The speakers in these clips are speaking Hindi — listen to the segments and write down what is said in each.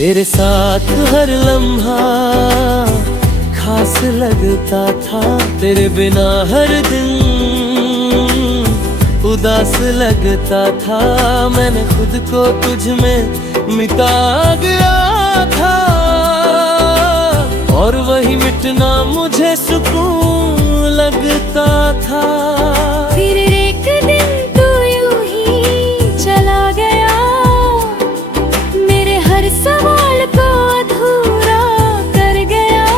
तेरे साथ हर लम्हा खास लगता था, तेरे बिना हर दिन उदास लगता था। मैंने खुद को तुझ में मिटा गया था, और वही मिटना मुझे सुकून लगता था। फिर एक दिन तू यूं ही चला गया, मेरे हर सवाल को अधूरा कर गया।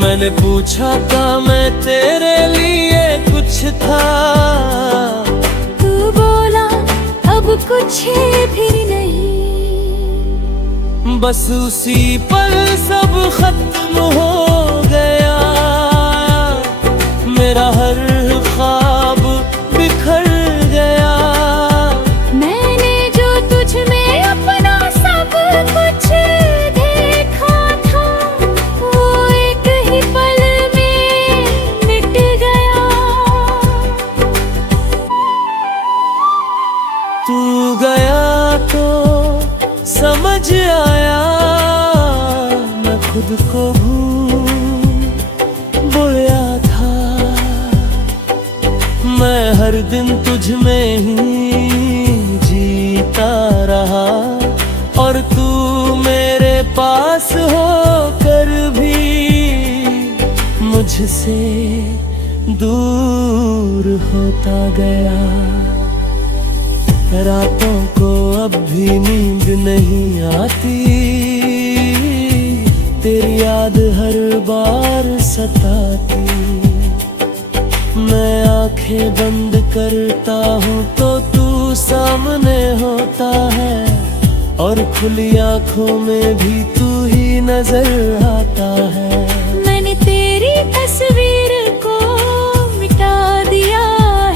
मैंने पूछा था मैं तेरे लिए कुछ था, तू बोला अब कुछ भी नहीं। बस उसी पल सब खत्म हो गया, मेरा हर ख्वाब बिखर गया। मैंने जो तुझ में अपना सब कुछ देखा था, वो एक ही पल में मिट गया। तू गया तो समझ आया, मैं खुद को भूल गया था। मैं हर दिन तुझ में ही जीता रहा, और तू मेरे पास होकर भी मुझसे दूर होता गया। रातों को अब भी नींद नहीं आती, तेरी याद हर बार सताती। मैं आंखें बंद करता हूँ तो तू सामने होता है, और खुली आंखों में भी तू ही नजर आता है। मैंने तेरी तस्वीर को मिटा दिया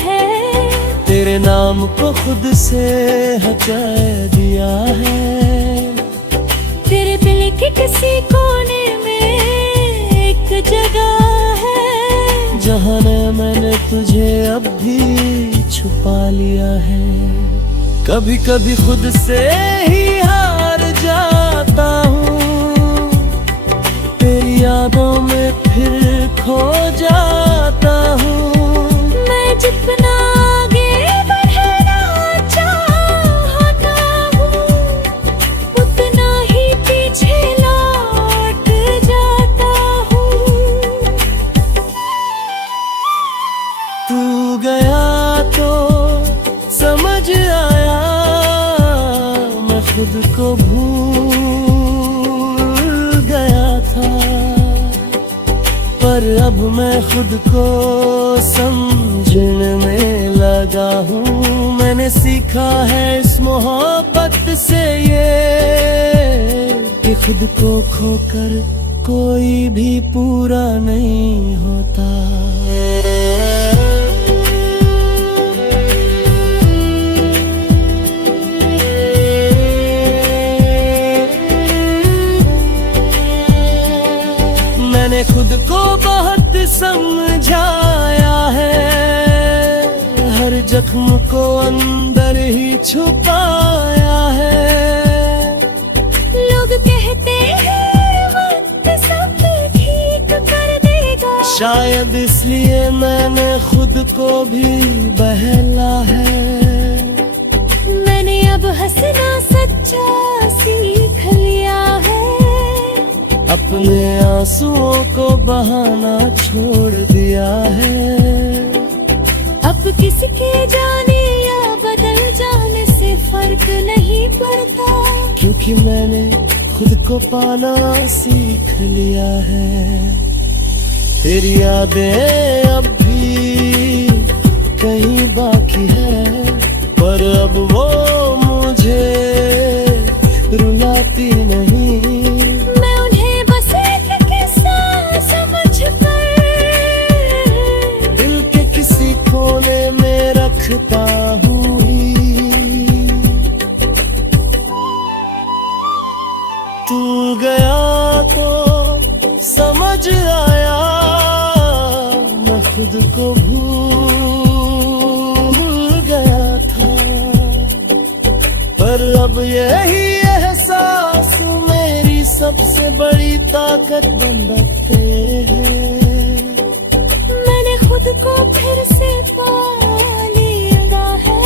है, तेरे नाम को खुद से हटा दिया है। तेरे दिल के किसी कोने में एक जगह है, जहाँ मैंने तुझे अब भी छुपा लिया है। कभी कभी खुद से ही हार जाता हूँ, तेरी यादों में फिर खो जाता हूँ। मैं जितना आगे बढ़ना चाहता हूँ, उतना ही पीछे लौट जाता हूँ। तू गया तो समझ आया, मैं खुद को भूल गया था। पर अब मैं खुद को समझने में लगा हूँ। मैंने सीखा है इस मोहब्बत से ये, कि खुद को खोकर कोई भी पूरा नहीं होता। मैंने खुद को बहुत समझाया है, हर जख्म को अंदर ही छुपाया है। लोग कहते हैं वक्त सब ठीक कर देगा, शायद इसलिए मैंने खुद को भी बहला है। मैंने अब हंसना सच्चा सीख लिया है, अपने आंसुओं को बहाना छोड़ दिया है। अब किसके जाने या बदल जाने से फर्क नहीं पड़ता, क्योंकि मैंने खुद को पाना सीख लिया है। तेरी यादें अब भी कहीं बाकी है, पर अब वो मुझे रुलाती नहीं। मैं उन्हें बस एक किस्सा समझकर दिल के किसी कोने में रखता हूँ ही। तू गया तो समझ आया, मैं खुद को भूल गया था। पर अब यही एहसास सबसे बड़ी ताकत बंधते हैं। मैंने खुद को फिर से पा लिया है,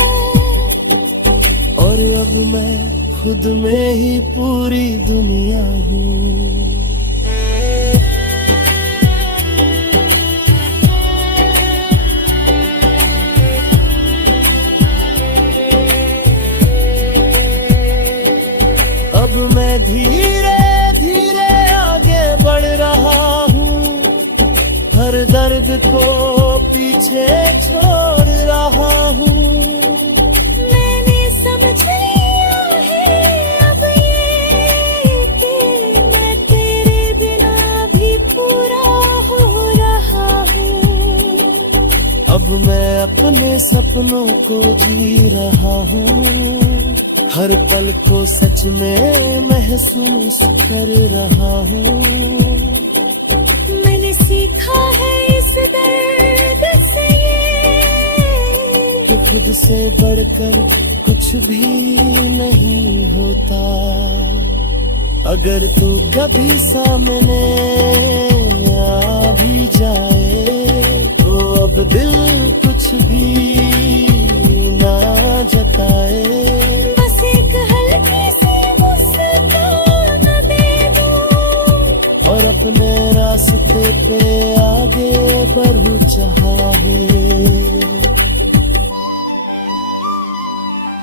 और अब मैं खुद में ही पूरी दुनिया हूँ। अब मैं धीरे धीरे आगे बढ़ रहा हूँ, हर दर्द को पीछे छोड़ रहा हूँ। मैंने समझ लिया है अब ये कि मैं तेरे बिना भी पूरा हो रहा हूँ। अब मैं अपने सपनों को जी रहा हूँ, हर पल को सच में महसूस कर रहा हूँ। मैंने सीखा है इस दर्द से कि खुद से बढ़कर कुछ भी नहीं होता। अगर तू कभी सामने आ भी जाए तो अब दिल कुछ भी ना जताए। बस एक हल्की सी मुस्कान दे दूं और अपने रास्ते पे आगे बढ़ूं चाहे,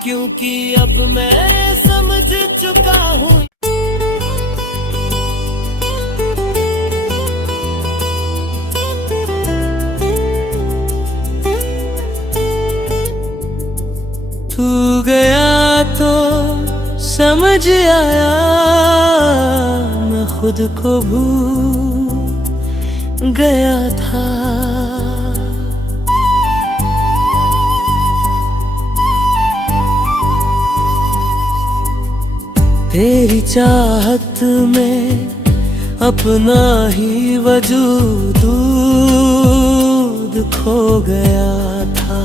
क्योंकि अब मैं समझ चुका हूँ। तू गया तो समझ आया मैं खुद को भूल गया था। तेरी चाहत में अपना ही वजूद खो गया था।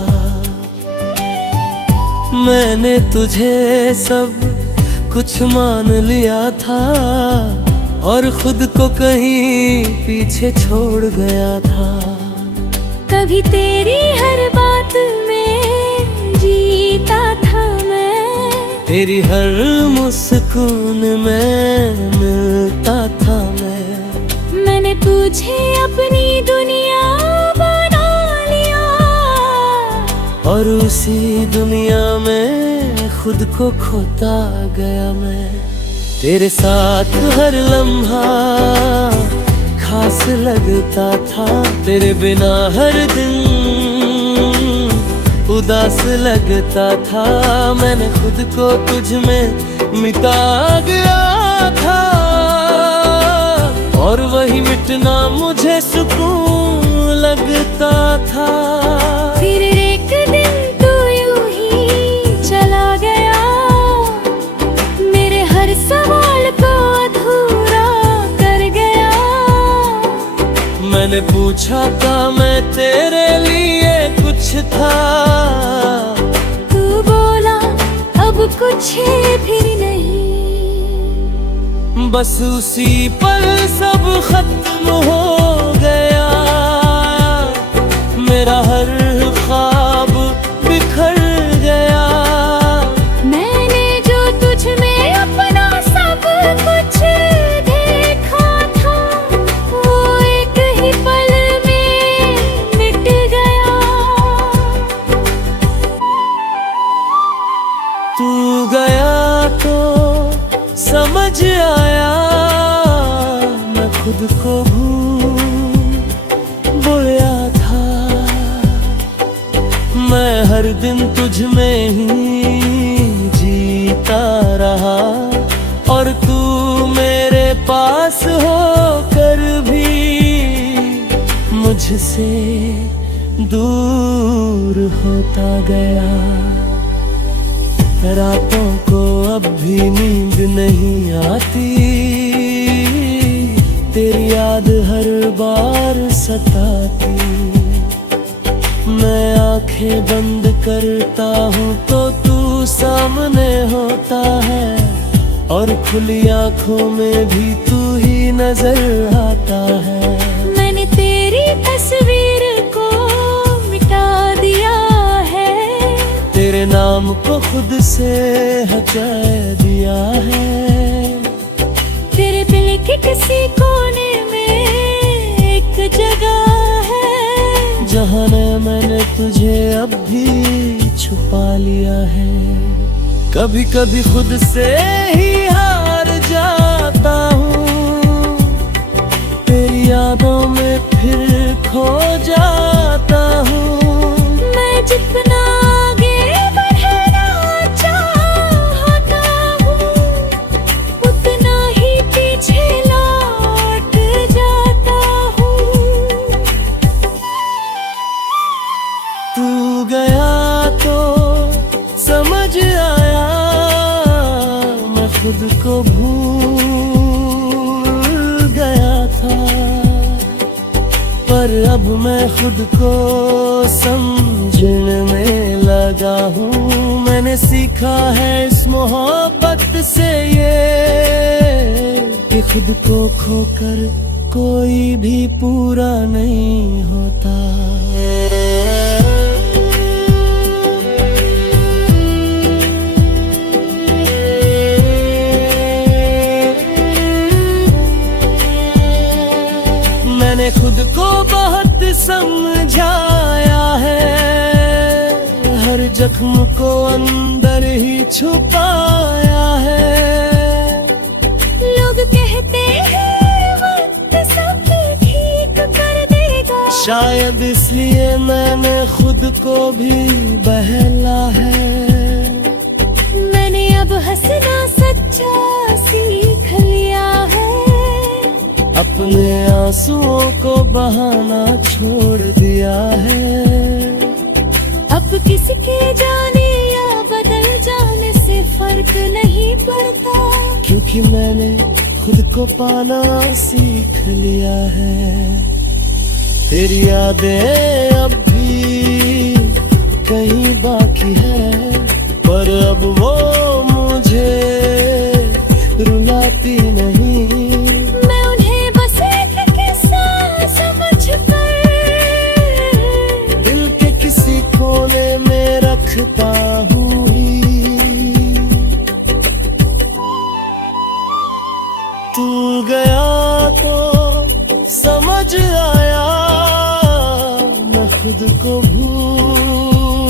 मैंने तुझे सब कुछ मान लिया था और खुद को कहीं पीछे छोड़ गया था। कभी तेरी हर बात में जीता था मैं, तेरी हर मुस्कान में मिलता था मैं। मैंने तुझे अपनी दुनिया बना लिया और उसी दुनिया में खुद को खोता गया मैं। तेरे साथ हर लम्हा खास लगता था, तेरे बिना हर दिन उदास लगता था। मैंने खुद को तुझ में मिटा गया था और वही मिटना मुझे सुकून लगता था। फिर एक दिन तू यूं ही चला गया, मेरे हर सवाल को अधूरा कर गया। मैंने पूछा था मैं तेरे लिए कुछ था, तू बोला अब कुछ फिर नहीं। बस उसी पल सब खत्म हो गया, मेरा हर ख्वाब बिखर गया। मैंने जो तुझ में अपना सब कुछ देखा था, वो एक ही पल में मिट गया। तू गया तो समझ आया मैं खुद को भूल गया था। मैं हर दिन तुझ में ही जीता रहा और तू मेरे पास होकर भी मुझसे दूर होता गया। रातों को अब भी नींद नहीं आती, तेरी याद हर बार सताती। मैं आंखें बंद करता हूँ तो तू सामने होता है, और खुली आंखों में भी तू ही नजर आता है। मैंने तेरी तस्वीर को मिटा दिया है, तेरे नाम को खुद से हटा दिया है। तेरे दिल के किसी कोने में एक जगह है, जहाँ मैंने तुझे अब भी छुपा लिया है। कभी कभी खुद से ही हार जाता हूँ, तेरी यादों में फिर खो जाता हूँ। मैं जितना आगे बढ़ना चाहता हूँ, उतना ही पीछे लौट जाता हूँ। तू गया तो समझ आया, मैं खुद को भूल गया था। पर अब मैं खुद को समझने में लगा हूँ। मैंने सीखा है इस मोहब्बत से ये, कि खुद को खोकर कोई भी पूरा नहीं होता। मैंने खुद को बहुत समझाया है, हर जख्म को अंदर ही छुपाया है। लोग कहते हैं वक्त सब ठीक कर देगा, शायद इसलिए मैंने खुद को भी बहला है। मैंने अब हंसना सच्चा सीख लिया है, अपने आंसुओं को बहाना छोड़ दिया है। अब किसके जाने या बदल जाने से फर्क नहीं पड़ता, क्योंकि मैंने खुद को पाना सीख लिया है। तेरी यादें अब भी कहीं बाकी है, पर अब वो मुझे रुलाती नहीं। मैं उन्हें बस एक किस्सा समझकर दिल के किसी कोने में रखता हूँ ही। तू गया तो समझ आया, मैं खुद को भूल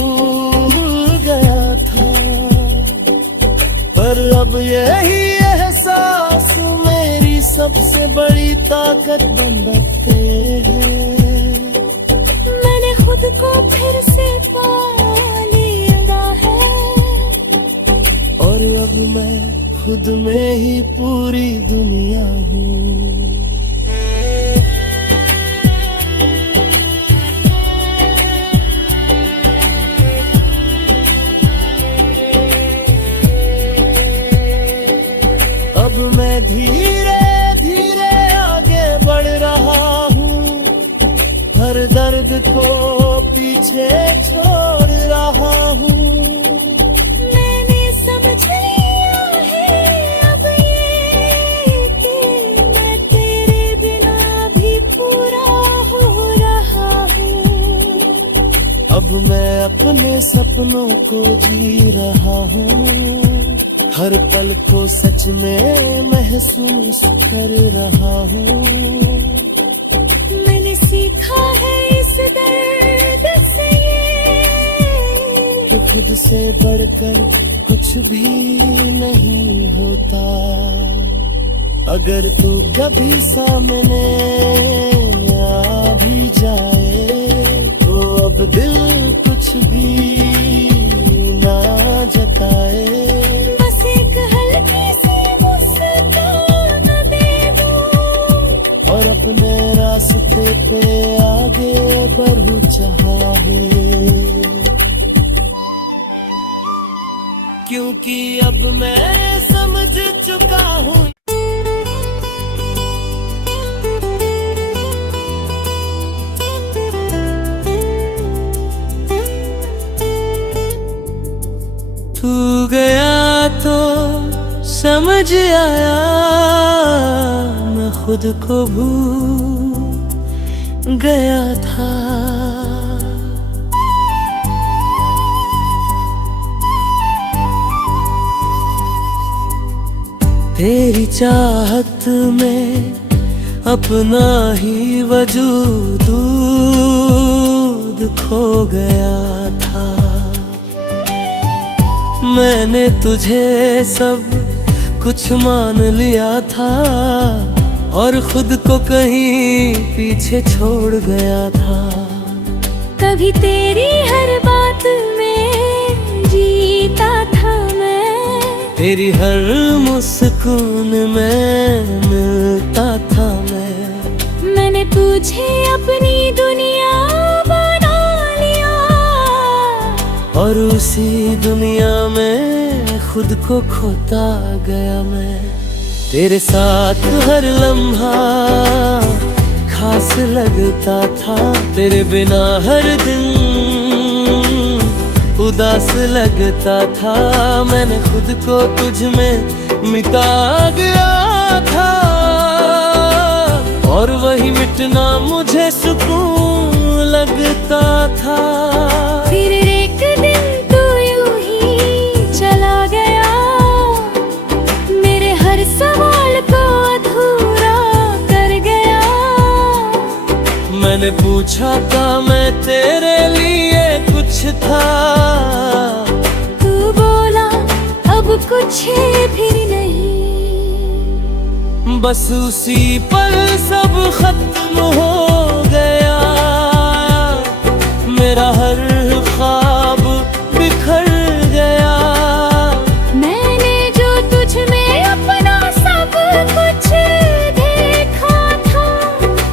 गया था। पर अब यही एहसास मेरी सबसे बड़ी ताकत बन रखे हैं। मैंने खुद को फिर से पा लिया है, और अब मैं खुद में ही पूरी दुनिया हूँ। अब मैं धीरे धीरे आगे बढ़ रहा हूँ, हर दर्द को पीछे छोड़ रहा हूँ। मैंने समझ लिया है अब ये कि मैं तेरे बिना भी पूरा हो रहा हूँ। अब मैं अपने सपनों को जी रहा हूँ, हर पल को सच में महसूस कर रहा हूँ। मैंने सीखा है इस दर्द से कि खुद से बढ़कर कुछ भी नहीं होता। अगर तू कभी सामने आ भी जाए, तो अब दिल कुछ भी ना जताए। बस एक हल्की सी मुस्कान दे दूं, और अपने रास्ते पे आगे बढ़ूं चाहे, क्योंकि अब मैं समझ चुका हूँ। तू गया तो समझ आया मैं खुद को भूल गया था। तेरी चाहत में अपना ही वजूद खो गया था। मैंने तुझे सब कुछ मान लिया था और खुद को कहीं पीछे छोड़ गया था। कभी तेरी हर बात में जीता था मैं, तेरी हर मुस्कान में मिलता था मैं। मैंने तुझे अपनी दुनिया बना लिया और उसी दुनिया में खुद को खोता गया मैं। तेरे साथ हर लम्हा खास लगता था, तेरे बिना हर दिन उदास लगता था। मैंने खुद को तुझ में मिटा गया था और वही मिटना मुझे सुकून लगता था। फिर एक दिन तू यूं ही चला गया, मेरे हर सवाल को अधूरा कर गया। मैंने पूछा था मैं तेरे लिए कुछ था, तू बोला अब कुछ भी नहीं। बस उसी पल सब खत्म हो गया, मेरा हर ख्वाब बिखर गया। मैंने जो तुझ में अपना सब कुछ देखा था,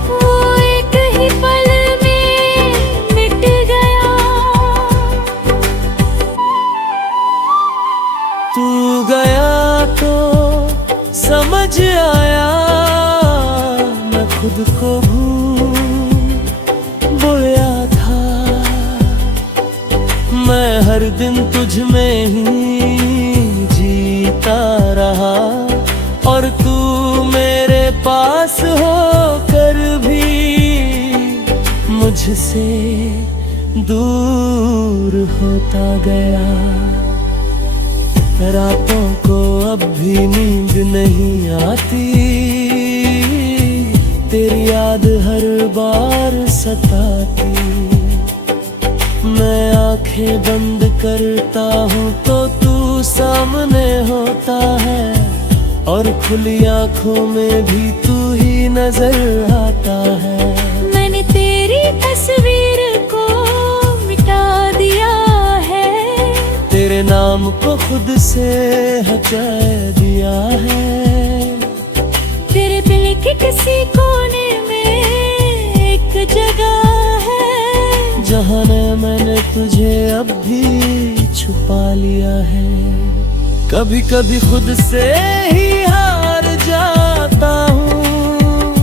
वो एक ही पल में मिट गया। तू गया तो समझ आया मैं खुद को भूल गया था। मैं हर दिन तुझ में ही जीता रहा और तू मेरे पास होकर भी मुझसे दूर होता गया। रातों को अब भी नींद नहीं आती, तेरी याद हर बार सताती। मैं आंखें बंद करता हूँ तो तू सामने होता है और खुली आंखों में भी तू ही नजर आता है। मैंने तेरी तस्वीर को मिटा दिया है, तेरे नाम को खुद से हटा दिया है। तेरे दिल के किसी कोने में एक जगह है, जहाँ मैंने तुझे अब भी छुपा लिया है। कभी कभी खुद से ही हार जाता हूँ,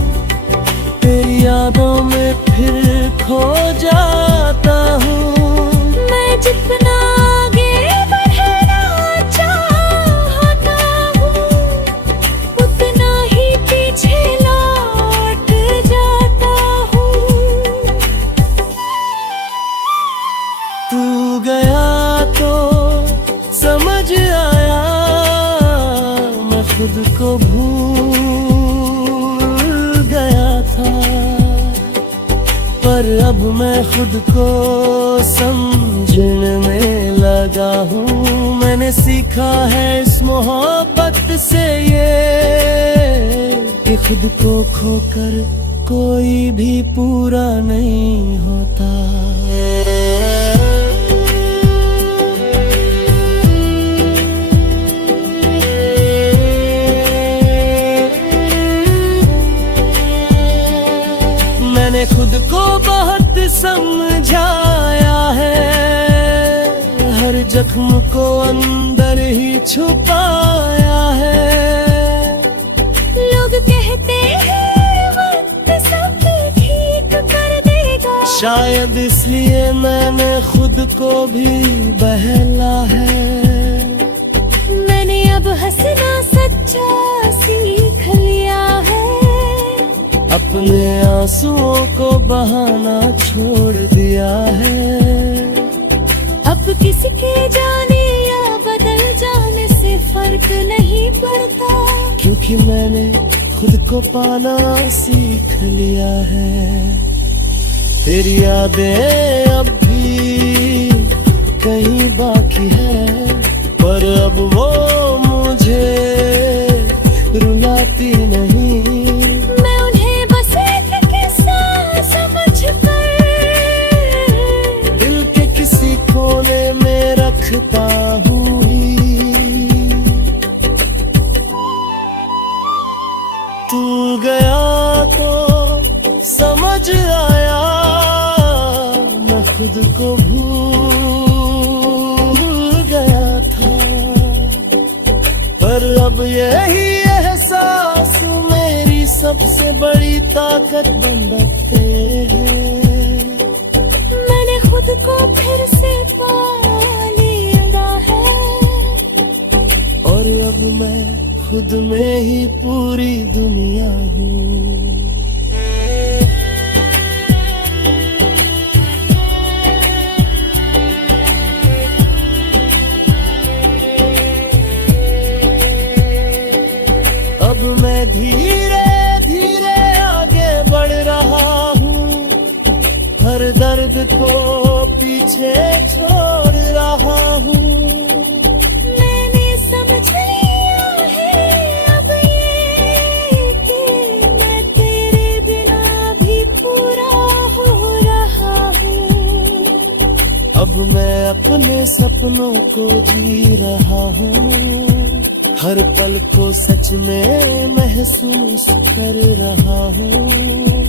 तेरी यादों में फिर खो जाता हूँ। मैं जितना आगे बढ़ना चाहता हूँ, उतना ही पीछे लौट जाता हूँ। तू गया तो समझ आया मैं खुद को भूल गया था, पर अब मैं खुद को समझने में लगा हूँ। मैंने सीखा है इस मोहब्बत से ये कि खुद को खोकर कोई भी पूरा नहीं होता। मैंने खुद को बहुत समझाया है, हर जख्म को अंदर ही छुपाया है। लोग कहते हैं वक्त सब ठीक कर देगा, शायद इसलिए मैंने खुद को भी बहला है। मैंने अब हंसना सच सच्चा सीख लिया है। अपने आंसुओं को बहाना छोड़ दिया है। अब किसके जाने या बदल जाने से फर्क नहीं पड़ता, क्योंकि मैंने खुद को पाना सीख लिया है। तेरी यादें अब भी कहीं बाकी है, पर अब वो मुझे रुलाती नहीं। मैं उन्हें बस एक किस्सा समझकर दिल के किसी कोने में रखता हूँ ही। तू गया तो समझ आया मैं खुद को भूल गया था, पर अब यही एहसास मेरी सबसे बड़ी ताकत बन रखे हैं। मैंने खुद को फिर से पा लिया है, और अब मैं खुद में ही पूरी दुनिया हूँ। अब मैं धीरे धीरे आगे बढ़ रहा हूँ, हर दर्द को पीछे छोड़ रहा हूँ। मैंने समझ लिया है अब ये कि मैं तेरे बिना भी पूरा हो रहा हूँ। अब मैं अपने सपनों को जी रहा हूँ, हर पल को सच में महसूस कर रहा हूँ।